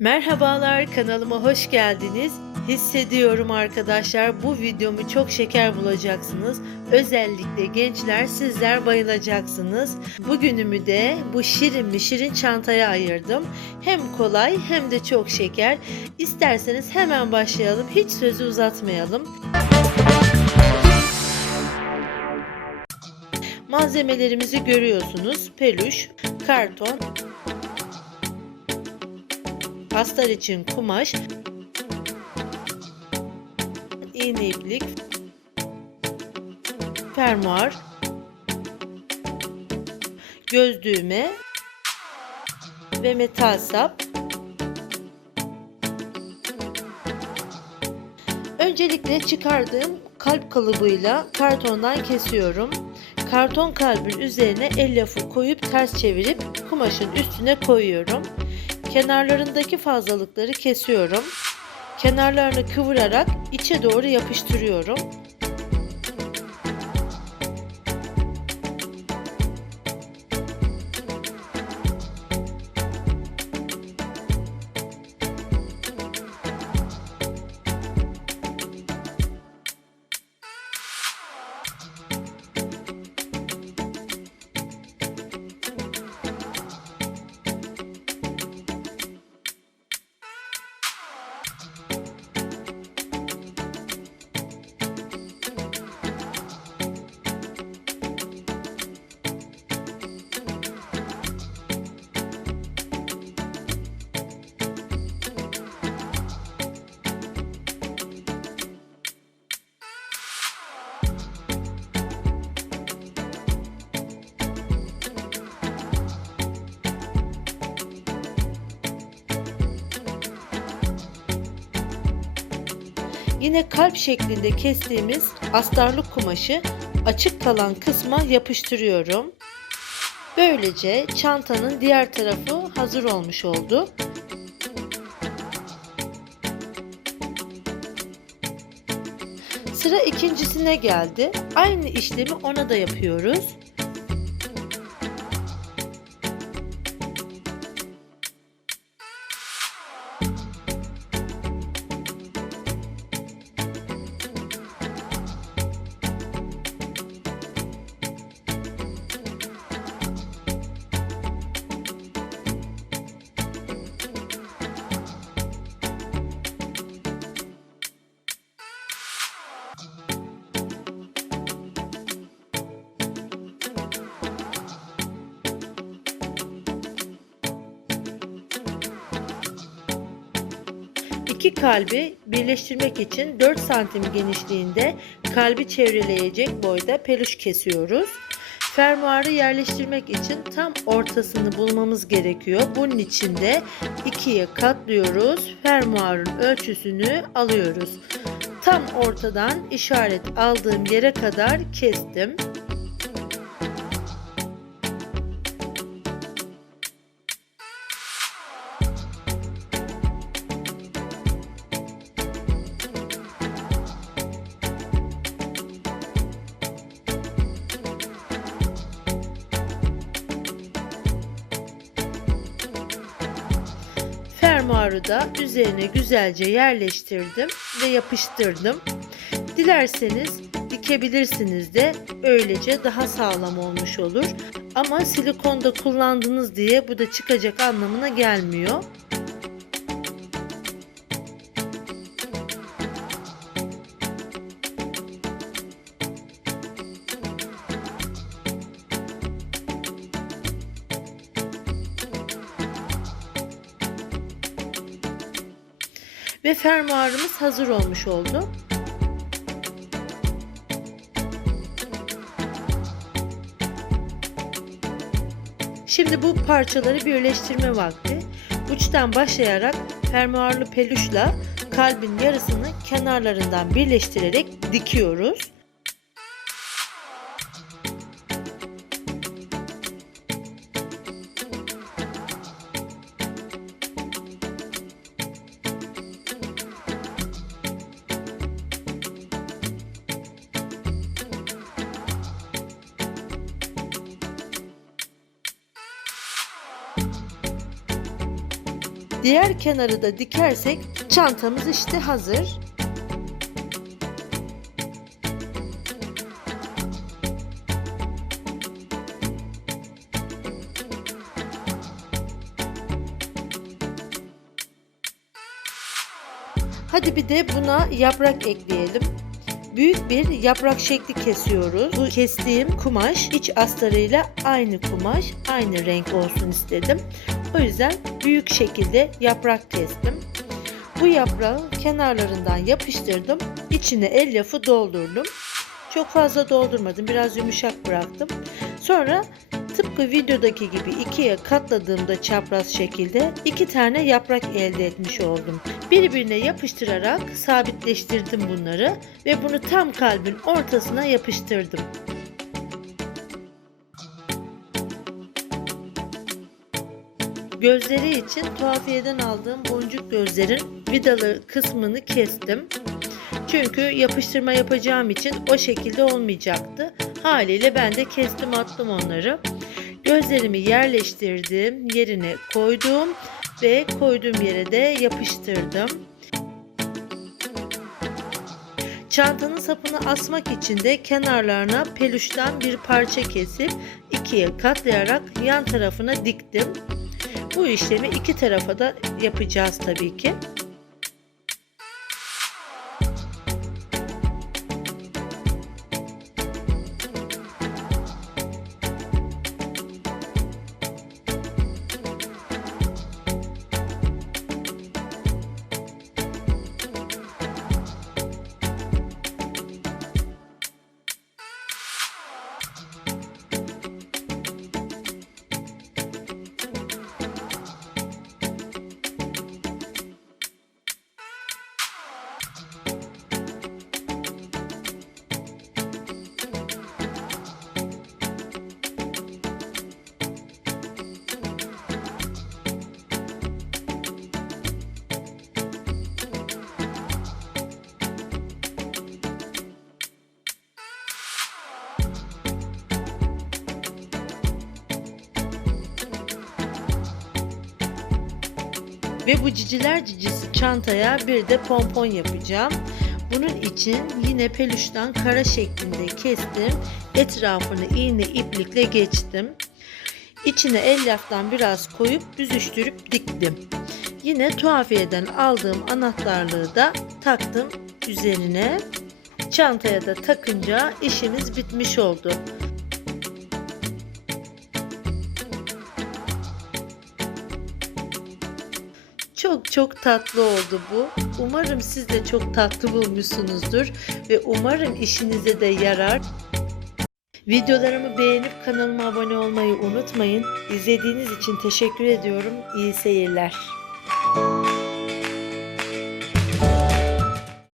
Merhabalar kanalıma hoş geldiniz. Hissediyorum arkadaşlar bu videomu çok şeker bulacaksınız. Özellikle gençler sizler bayılacaksınız. Bugünümü de bu şirin mi şirin çantaya ayırdım. Hem kolay hem de çok şeker. İsterseniz hemen başlayalım. Hiç sözü uzatmayalım. Malzemelerimizi görüyorsunuz. Peluş, karton, pastar için kumaş, iğne iplik, fermuar, göz düğme ve metal sap. Öncelikle çıkardığım kalp kalıbıyla kartondan kesiyorum. Karton kalbin üzerine elyafı koyup ters çevirip kumaşın üstüne koyuyorum. Kenarlarındaki fazlalıkları kesiyorum. Kenarlarını kıvırarak içe doğru yapıştırıyorum. Yine kalp şeklinde kestiğimiz astarlık kumaşı açık kalan kısma yapıştırıyorum. Böylece çantanın diğer tarafı hazır olmuş oldu. Sıra ikincisine geldi. Aynı işlemi ona da yapıyoruz. İki kalbi birleştirmek için 4 santim genişliğinde kalbi çevreleyecek boyda peluş kesiyoruz. Fermuarı yerleştirmek için tam ortasını bulmamız gerekiyor. Bunun için de ikiye katlıyoruz. Fermuarın ölçüsünü alıyoruz. Tam ortadan işaret aldığım yere kadar kestim. Fermuarı da üzerine güzelce yerleştirdim ve yapıştırdım. Dilerseniz dikebilirsiniz de öylece daha sağlam olmuş olur. Ama silikonda kullandınız diye bu da çıkacak anlamına gelmiyor. Ve fermuarımız hazır olmuş oldu. Şimdi bu parçaları birleştirme vakti. Uçtan başlayarak fermuarlı peluşla kalbin yarısını kenarlarından birleştirerek dikiyoruz. Diğer kenarı da dikersek çantamız işte hazır. Hadi bir de buna yaprak ekleyelim. Büyük bir yaprak şekli kesiyoruz. Bu kestiğim kumaş iç astarıyla aynı kumaş, aynı renk olsun istedim. O yüzden büyük şekilde yaprak kestim. Bu yaprağı kenarlarından yapıştırdım. İçine elyafı doldurdum. Çok fazla doldurmadım. Biraz yumuşak bıraktım. Sonra tıpkı videodaki gibi ikiye katladığımda çapraz şekilde iki tane yaprak elde etmiş oldum. Birbirine yapıştırarak sabitleştirdim bunları ve bunu tam kalbin ortasına yapıştırdım. Gözleri için tuhafiyeden aldığım boncuk gözlerin vidalı kısmını kestim. Çünkü yapıştırma yapacağım için o şekilde olmayacaktı. Haliyle ben de kestim attım onları. Gözlerimi yerleştirdim, yerine koydum ve koyduğum yere de yapıştırdım. Çantanın sapını asmak için de kenarlarına peluştan bir parça kesip ikiye katlayarak yan tarafına diktim. Bu işlemi iki tarafa da yapacağız tabii ki. Ve bu ciciler cicisi çantaya bir de pompon yapacağım. Bunun için yine peluştan kara şeklinde kestim. Etrafını iğne iplikle geçtim. İçine elyaftan biraz koyup büzüştürüp diktim. Yine tuhafiyeden aldığım anahtarlığı da taktım üzerine. Çantaya da takınca işimiz bitmiş oldu. Çok çok tatlı oldu bu. Umarım siz de çok tatlı bulmuşsunuzdur ve umarım işinize de yarar. Videolarımı beğenip kanalıma abone olmayı unutmayın. İzlediğiniz için teşekkür ediyorum. İyi seyirler.